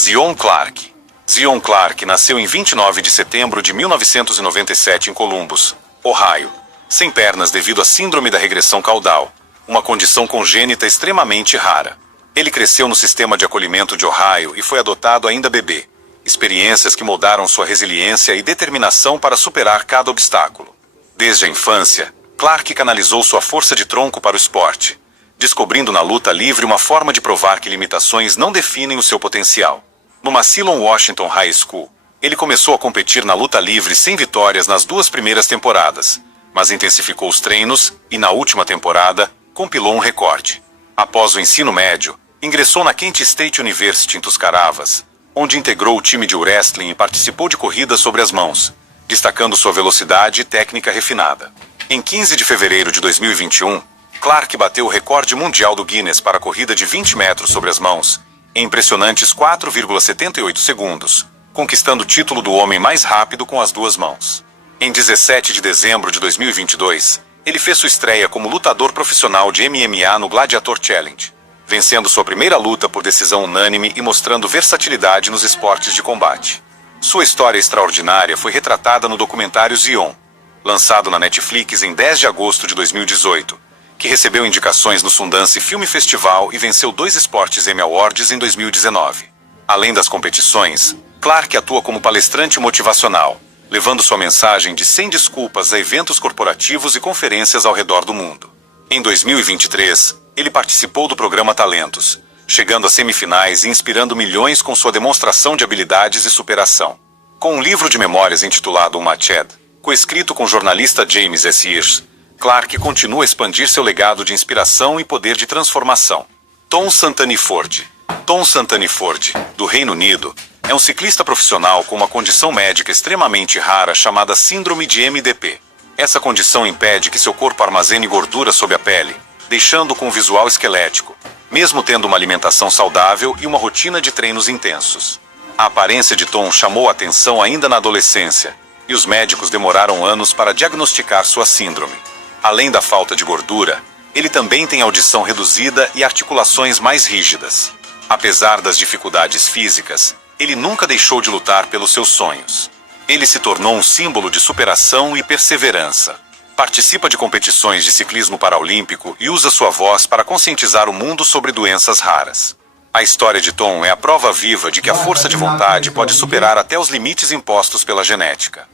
Zion Clark. Zion Clark nasceu em 29 de setembro de 1997 em Columbus, Ohio, sem pernas devido à síndrome da regressão caudal, uma condição congênita extremamente rara. Ele cresceu no sistema de acolhimento de Ohio e foi adotado ainda bebê, experiências que moldaram sua resiliência e determinação para superar cada obstáculo. Desde a infância, Clark canalizou sua força de tronco para o esporte, descobrindo na luta livre uma forma de provar que limitações não definem o seu potencial. No Massillon Washington High School, ele começou a competir na luta livre sem vitórias nas 2 primeiras temporadas, mas intensificou os treinos e, na última temporada, compilou um recorde. Após o ensino médio, ingressou na Kent State University em Tuscarawas, onde integrou o time de wrestling e participou de corridas sobre as mãos, destacando sua velocidade e técnica refinada. Em 15 de fevereiro de 2021, Clark bateu o recorde mundial do Guinness para a corrida de 20 metros sobre as mãos, em impressionantes 4,78 segundos, conquistando o título do homem mais rápido com as 2 mãos. Em 17 de dezembro de 2022, ele fez sua estreia como lutador profissional de MMA no Gladiator Challenge, vencendo sua primeira luta por decisão unânime e mostrando versatilidade nos esportes de combate. Sua história extraordinária foi retratada no documentário Zion, lançado na Netflix em 10 de agosto de 2018, que recebeu indicações no Sundance Film Festival e venceu 2 Sports Emmy Awards em 2019. Além das competições, Clark atua como palestrante motivacional, levando sua mensagem de sem desculpas a eventos corporativos e conferências ao redor do mundo. Em 2023, ele participou do programa Talentos, chegando às semifinais e inspirando milhões com sua demonstração de habilidades e superação. Com um livro de memórias intitulado Unmatched, coescrito com o jornalista James S. Hirsch, Clark continua a expandir seu legado de inspiração e poder de transformação. Tom Santaniford. Tom Santaniford, do Reino Unido, é um ciclista profissional com uma condição médica extremamente rara chamada Síndrome de MDP. Essa condição impede que seu corpo armazene gordura sob a pele, deixando-o com um visual esquelético, mesmo tendo uma alimentação saudável e uma rotina de treinos intensos. A aparência de Tom chamou a atenção ainda na adolescência, e os médicos demoraram anos para diagnosticar sua síndrome. Além da falta de gordura, ele também tem audição reduzida e articulações mais rígidas. Apesar das dificuldades físicas, ele nunca deixou de lutar pelos seus sonhos. Ele se tornou um símbolo de superação e perseverança. Participa de competições de ciclismo paraolímpico e usa sua voz para conscientizar o mundo sobre doenças raras. A história de Tom é a prova viva de que a força de vontade pode superar até os limites impostos pela genética.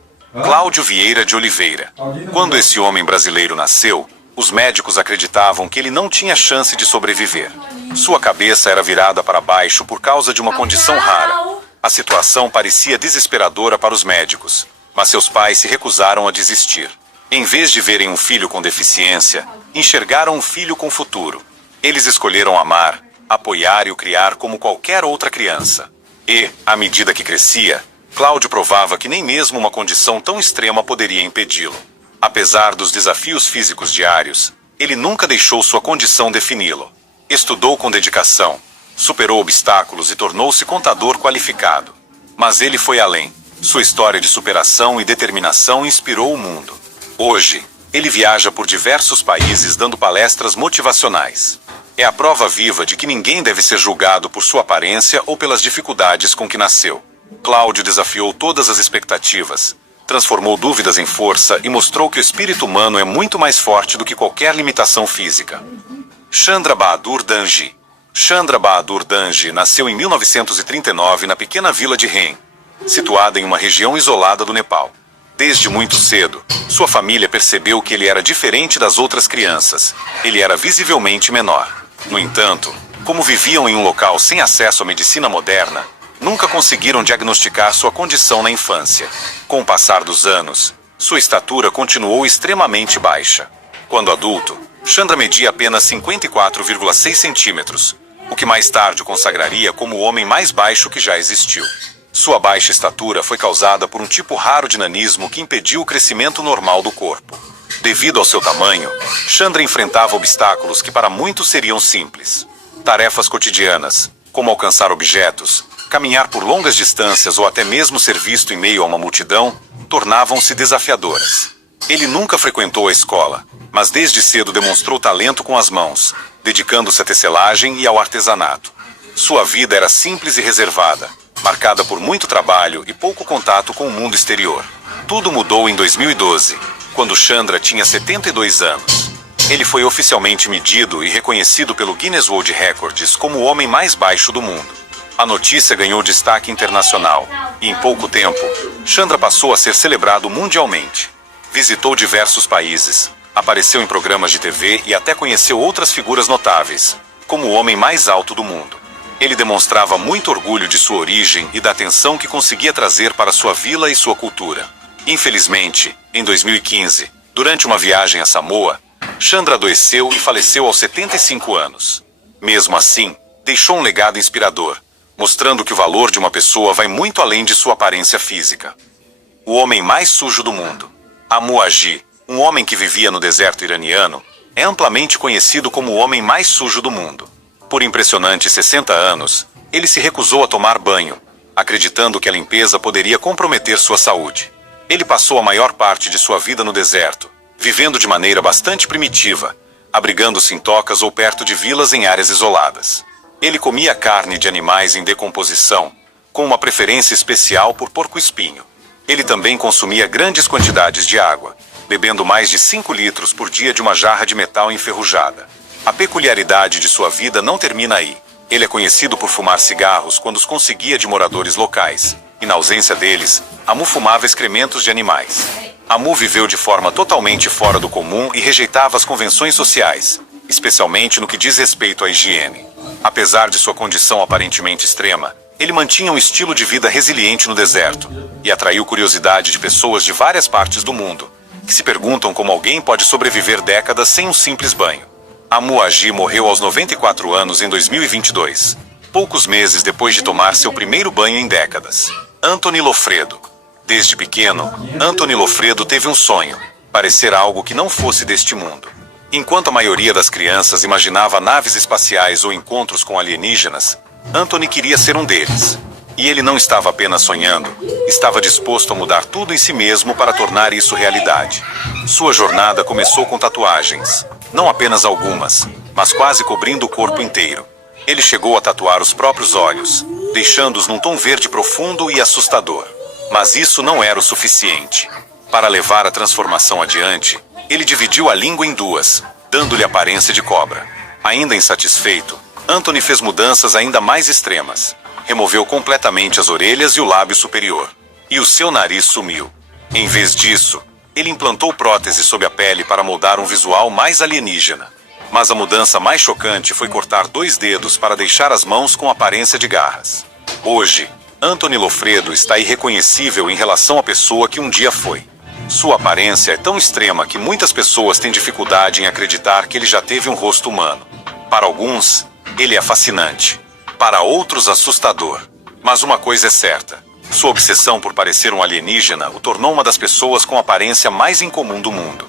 Cláudio Vieira de Oliveira. Quando esse homem brasileiro nasceu, os médicos acreditavam que ele não tinha chance de sobreviver. Sua cabeça era virada para baixo por causa de uma condição rara. A situação parecia desesperadora para os médicos, mas seus pais se recusaram a desistir. Em vez de verem um filho com deficiência, enxergaram um filho com futuro. Eles escolheram amar, apoiar e o criar como qualquer outra criança. E, à medida que crescia, Cláudio provava que nem mesmo uma condição tão extrema poderia impedi-lo. Apesar dos desafios físicos diários, ele nunca deixou sua condição defini-lo. Estudou com dedicação, superou obstáculos e tornou-se contador qualificado. Mas ele foi além. Sua história de superação e determinação inspirou o mundo. Hoje, ele viaja por diversos países dando palestras motivacionais. É a prova viva de que ninguém deve ser julgado por sua aparência ou pelas dificuldades com que nasceu. Cláudio desafiou todas as expectativas, transformou dúvidas em força e mostrou que o espírito humano é muito mais forte do que qualquer limitação física. Chandra Bahadur Danji. Chandra Bahadur Danji nasceu em 1939 na pequena vila de Rein, situada em uma região isolada do Nepal. Desde muito cedo, sua família percebeu que ele era diferente das outras crianças. Ele era visivelmente menor. No entanto, como viviam em um local sem acesso à medicina moderna, nunca conseguiram diagnosticar sua condição na infância. Com o passar dos anos, sua estatura continuou extremamente baixa. Quando adulto, Chandra media apenas 54,6 centímetros, o que mais tarde o consagraria como o homem mais baixo que já existiu. Sua baixa estatura foi causada por um tipo raro de nanismo que impediu o crescimento normal do corpo. Devido ao seu tamanho, Chandra enfrentava obstáculos que para muitos seriam simples. Tarefas cotidianas, como alcançar objetos, caminhar por longas distâncias ou até mesmo ser visto em meio a uma multidão, tornavam-se desafiadoras. Ele nunca frequentou a escola, mas desde cedo demonstrou talento com as mãos, dedicando-se à tecelagem e ao artesanato. Sua vida era simples e reservada, marcada por muito trabalho e pouco contato com o mundo exterior. Tudo mudou em 2012, quando Chandra tinha 72 anos. Ele foi oficialmente medido e reconhecido pelo Guinness World Records como o homem mais baixo do mundo. A notícia ganhou destaque internacional, e em pouco tempo, Chandra passou a ser celebrado mundialmente. Visitou diversos países, apareceu em programas de TV e até conheceu outras figuras notáveis, como o homem mais alto do mundo. Ele demonstrava muito orgulho de sua origem e da atenção que conseguia trazer para sua vila e sua cultura. Infelizmente, em 2015, durante uma viagem a Samoa, Chandra adoeceu e faleceu aos 75 anos. Mesmo assim, deixou um legado inspirador, mostrando que o valor de uma pessoa vai muito além de sua aparência física. O homem mais sujo do mundo. Amu Aji, um homem que vivia no deserto iraniano, é amplamente conhecido como o homem mais sujo do mundo. Por impressionantes 60 anos, ele se recusou a tomar banho, acreditando que a limpeza poderia comprometer sua saúde. Ele passou a maior parte de sua vida no deserto, vivendo de maneira bastante primitiva, abrigando-se em tocas ou perto de vilas em áreas isoladas. Ele comia carne de animais em decomposição, com uma preferência especial por porco-espinho. Ele também consumia grandes quantidades de água, bebendo mais de 5 litros por dia de uma jarra de metal enferrujada. A peculiaridade de sua vida não termina aí. Ele é conhecido por fumar cigarros quando os conseguia de moradores locais, e na ausência deles, Amu fumava excrementos de animais. Amu viveu de forma totalmente fora do comum e rejeitava as convenções sociais, especialmente no que diz respeito à higiene. Apesar de sua condição aparentemente extrema, ele mantinha um estilo de vida resiliente no deserto e atraiu curiosidade de pessoas de várias partes do mundo, que se perguntam como alguém pode sobreviver décadas sem um simples banho. Amu Aji morreu aos 94 anos em 2022, poucos meses depois de tomar seu primeiro banho em décadas. Anthony Lofredo. Desde pequeno, Anthony Lofredo teve um sonho, parecer algo que não fosse deste mundo. Enquanto a maioria das crianças imaginava naves espaciais ou encontros com alienígenas, Anthony queria ser um deles. E ele não estava apenas sonhando, estava disposto a mudar tudo em si mesmo para tornar isso realidade. Sua jornada começou com tatuagens, não apenas algumas, mas quase cobrindo o corpo inteiro. Ele chegou a tatuar os próprios olhos, deixando-os num tom verde profundo e assustador. Mas isso não era o suficiente. Para levar a transformação adiante, ele dividiu a língua em duas, dando-lhe aparência de cobra. Ainda insatisfeito, Anthony fez mudanças ainda mais extremas. Removeu completamente as orelhas e o lábio superior. E o seu nariz sumiu. Em vez disso, ele implantou prótese sob a pele para moldar um visual mais alienígena. Mas a mudança mais chocante foi cortar 2 dedos para deixar as mãos com aparência de garras. Hoje, Anthony Lofredo está irreconhecível em relação à pessoa que um dia foi. Sua aparência é tão extrema que muitas pessoas têm dificuldade em acreditar que ele já teve um rosto humano. Para alguns, ele é fascinante. Para outros, assustador. Mas uma coisa é certa. Sua obsessão por parecer um alienígena o tornou uma das pessoas com a aparência mais incomum do mundo.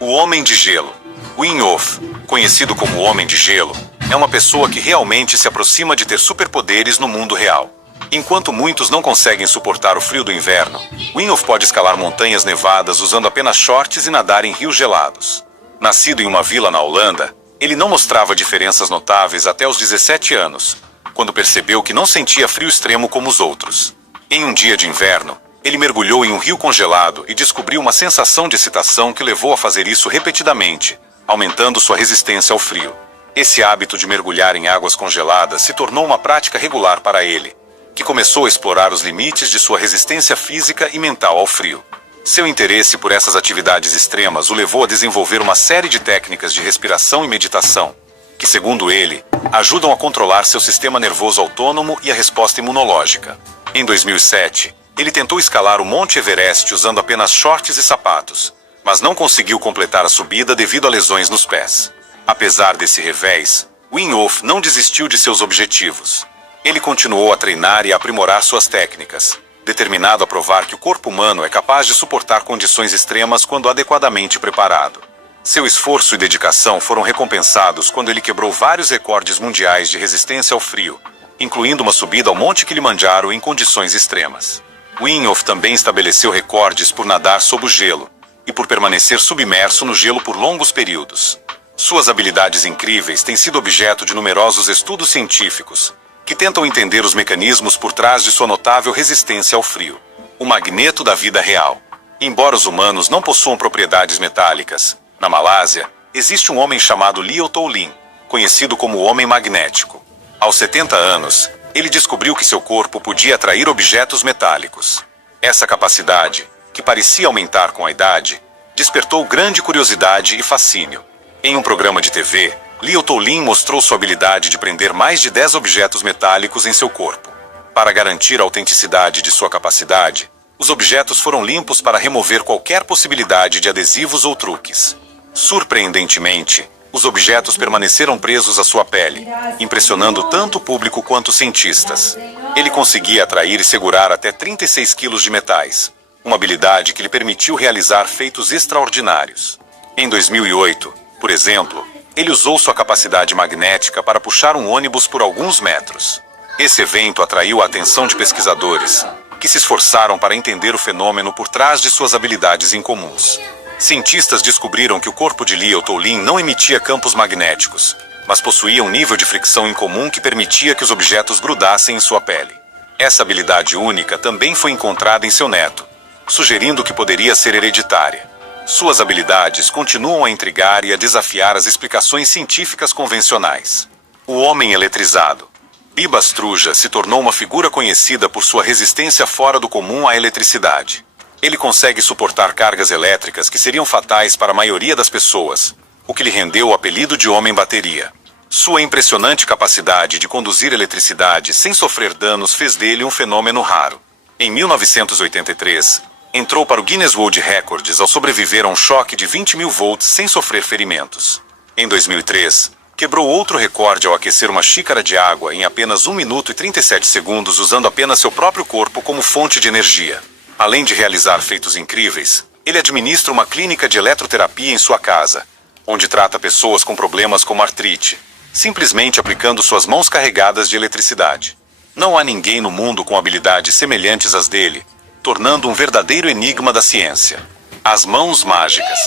O Homem de Gelo. Wim Hof, conhecido como o Homem de Gelo, é uma pessoa que realmente se aproxima de ter superpoderes no mundo real. Enquanto muitos não conseguem suportar o frio do inverno, Wim Hof pode escalar montanhas nevadas usando apenas shorts e nadar em rios gelados. Nascido em uma vila na Holanda, ele não mostrava diferenças notáveis até os 17 anos, quando percebeu que não sentia frio extremo como os outros. Em um dia de inverno, ele mergulhou em um rio congelado e descobriu uma sensação de excitação que levou a fazer isso repetidamente, aumentando sua resistência ao frio. Esse hábito de mergulhar em águas congeladas se tornou uma prática regular para ele, que começou a explorar os limites de sua resistência física e mental ao frio. Seu interesse por essas atividades extremas o levou a desenvolver uma série de técnicas de respiração e meditação, que, segundo ele, ajudam a controlar seu sistema nervoso autônomo e a resposta imunológica. Em 2007, ele tentou escalar o Monte Everest usando apenas shorts e sapatos, mas não conseguiu completar a subida devido a lesões nos pés. Apesar desse revés, Wim Hof não desistiu de seus objetivos. Ele continuou a treinar e a aprimorar suas técnicas, determinado a provar que o corpo humano é capaz de suportar condições extremas quando adequadamente preparado. Seu esforço e dedicação foram recompensados quando ele quebrou vários recordes mundiais de resistência ao frio, incluindo uma subida ao Monte Kilimanjaro em condições extremas. Wim Hof também estabeleceu recordes por nadar sob o gelo e por permanecer submerso no gelo por longos períodos. Suas habilidades incríveis têm sido objeto de numerosos estudos científicos, que tentam entender os mecanismos por trás de sua notável resistência ao frio. O magneto da vida real. Embora os humanos não possuam propriedades metálicas, na Malásia, existe um homem chamado Leo Tolin, conhecido como o Homem Magnético. Aos 70 anos, ele descobriu que seu corpo podia atrair objetos metálicos. Essa capacidade, que parecia aumentar com a idade, despertou grande curiosidade e fascínio. Em um programa de TV, Leo Tolin mostrou sua habilidade de prender mais de 10 objetos metálicos em seu corpo. Para garantir a autenticidade de sua capacidade, os objetos foram limpos para remover qualquer possibilidade de adesivos ou truques. Surpreendentemente, os objetos permaneceram presos à sua pele, impressionando tanto o público quanto os cientistas. Ele conseguia atrair e segurar até 36 quilos de metais, uma habilidade que lhe permitiu realizar feitos extraordinários. Em 2008, por exemplo, ele usou sua capacidade magnética para puxar um ônibus por alguns metros. Esse evento atraiu a atenção de pesquisadores, que se esforçaram para entender o fenômeno por trás de suas habilidades incomuns. Cientistas descobriram que o corpo de Leo Tolin não emitia campos magnéticos, mas possuía um nível de fricção incomum que permitia que os objetos grudassem em sua pele. Essa habilidade única também foi encontrada em seu neto, sugerindo que poderia ser hereditária. Suas habilidades continuam a intrigar e a desafiar as explicações científicas convencionais. O homem eletrizado. Bibas Truja se tornou uma figura conhecida por sua resistência fora do comum à eletricidade. Ele consegue suportar cargas elétricas que seriam fatais para a maioria das pessoas, o que lhe rendeu o apelido de Homem-Bateria. Sua impressionante capacidade de conduzir eletricidade sem sofrer danos fez dele um fenômeno raro. Em 1983, entrou para o Guinness World Records ao sobreviver a um choque de 20 mil volts sem sofrer ferimentos. Em 2003, quebrou outro recorde ao aquecer uma xícara de água em apenas 1 minuto e 37 segundos usando apenas seu próprio corpo como fonte de energia. Além de realizar feitos incríveis, ele administra uma clínica de eletroterapia em sua casa, onde trata pessoas com problemas como artrite, simplesmente aplicando suas mãos carregadas de eletricidade. Não há ninguém no mundo com habilidades semelhantes às dele, tornando um verdadeiro enigma da ciência. As mãos mágicas.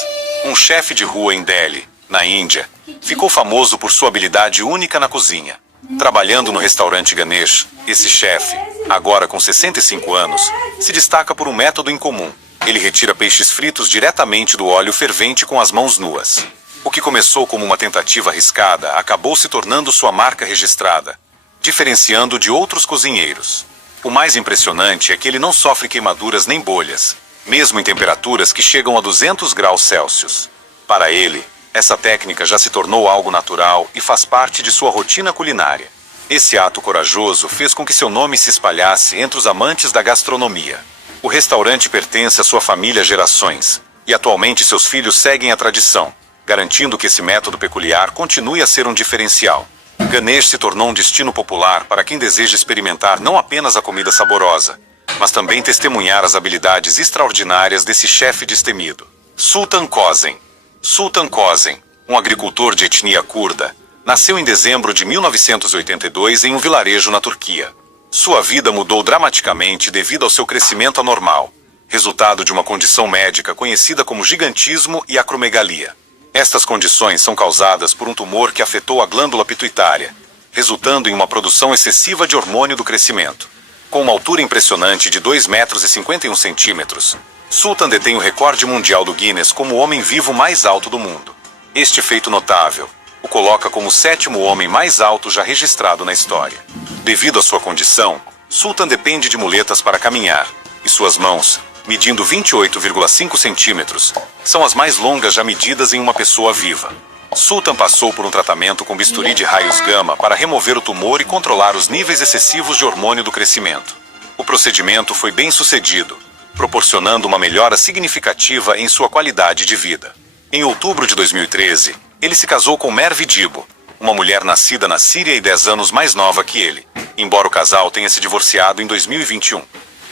Um chefe de rua em Delhi, na Índia, ficou famoso por sua habilidade única na cozinha. Trabalhando no restaurante Ganesh, esse chefe, agora com 65 anos, se destaca por um método incomum. Ele retira peixes fritos diretamente do óleo fervente com as mãos nuas. O que começou como uma tentativa arriscada acabou se tornando sua marca registrada, diferenciando de outros cozinheiros. O mais impressionante é que ele não sofre queimaduras nem bolhas, mesmo em temperaturas que chegam a 200 graus Celsius. Para ele, essa técnica já se tornou algo natural e faz parte de sua rotina culinária. Esse ato corajoso fez com que seu nome se espalhasse entre os amantes da gastronomia. O restaurante pertence à sua família há gerações, e atualmente seus filhos seguem a tradição, garantindo que esse método peculiar continue a ser um diferencial. Ganesh se tornou um destino popular para quem deseja experimentar não apenas a comida saborosa, mas também testemunhar as habilidades extraordinárias desse chefe destemido. Sultan Kozen. Sultan Kozen, um agricultor de etnia curda, nasceu em dezembro de 1982 em um vilarejo na Turquia. Sua vida mudou dramaticamente devido ao seu crescimento anormal, resultado de uma condição médica conhecida como gigantismo e acromegalia. Estas condições são causadas por um tumor que afetou a glândula pituitária, resultando em uma produção excessiva de hormônio do crescimento. Com uma altura impressionante de 2,51 metros, Sultan detém o recorde mundial do Guinness como o homem vivo mais alto do mundo. Este feito notável o coloca como o 7º homem mais alto já registrado na história. Devido à sua condição, Sultan depende de muletas para caminhar, e suas mãos, medindo 28,5 centímetros, são as mais longas já medidas em uma pessoa viva. Sultan passou por um tratamento com bisturi de raios gama para remover o tumor e controlar os níveis excessivos de hormônio do crescimento. O procedimento foi bem sucedido, proporcionando uma melhora significativa em sua qualidade de vida. Em outubro de 2013, ele se casou com Merve Dibo, uma mulher nascida na Síria e 10 anos mais nova que ele, embora o casal tenha se divorciado em 2021.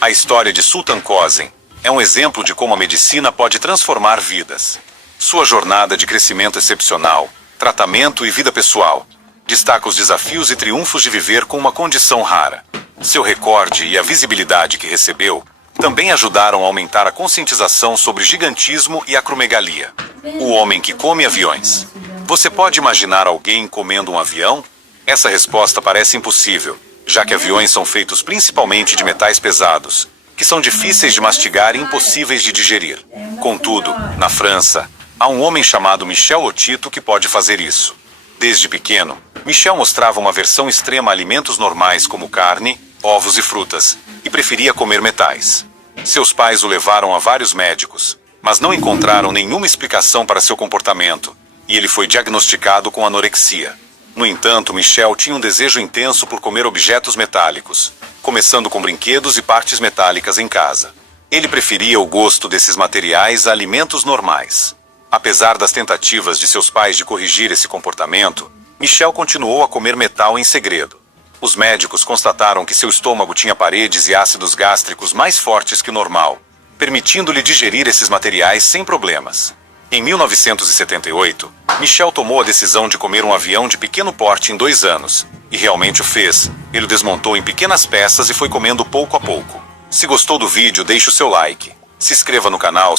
A história de Sultan Kozen é um exemplo de como a medicina pode transformar vidas. Sua jornada de crescimento excepcional, tratamento e vida pessoal, destaca os desafios e triunfos de viver com uma condição rara. Seu recorde e a visibilidade que recebeu também ajudaram a aumentar a conscientização sobre gigantismo e acromegalia. O homem que come aviões. Você pode imaginar alguém comendo um avião? Essa resposta parece impossível, já que aviões são feitos principalmente de metais pesados, que são difíceis de mastigar e impossíveis de digerir. Contudo, na França, há um homem chamado Michel Lotito que pode fazer isso. Desde pequeno, Michel mostrava uma aversão extrema a alimentos normais como carne, ovos e frutas, e preferia comer metais. Seus pais o levaram a vários médicos, mas não encontraram nenhuma explicação para seu comportamento, e ele foi diagnosticado com anorexia. No entanto, Michel tinha um desejo intenso por comer objetos metálicos, começando com brinquedos e partes metálicas em casa. Ele preferia o gosto desses materiais a alimentos normais. Apesar das tentativas de seus pais de corrigir esse comportamento, Michel continuou a comer metal em segredo. Os médicos constataram que seu estômago tinha paredes e ácidos gástricos mais fortes que o normal, permitindo-lhe digerir esses materiais sem problemas. Em 1978, Michel tomou a decisão de comer um avião de pequeno porte em 2 anos, e realmente o fez. Ele o desmontou em pequenas peças e foi comendo pouco a pouco. Se gostou do vídeo, deixe o seu like. Se inscreva no canal.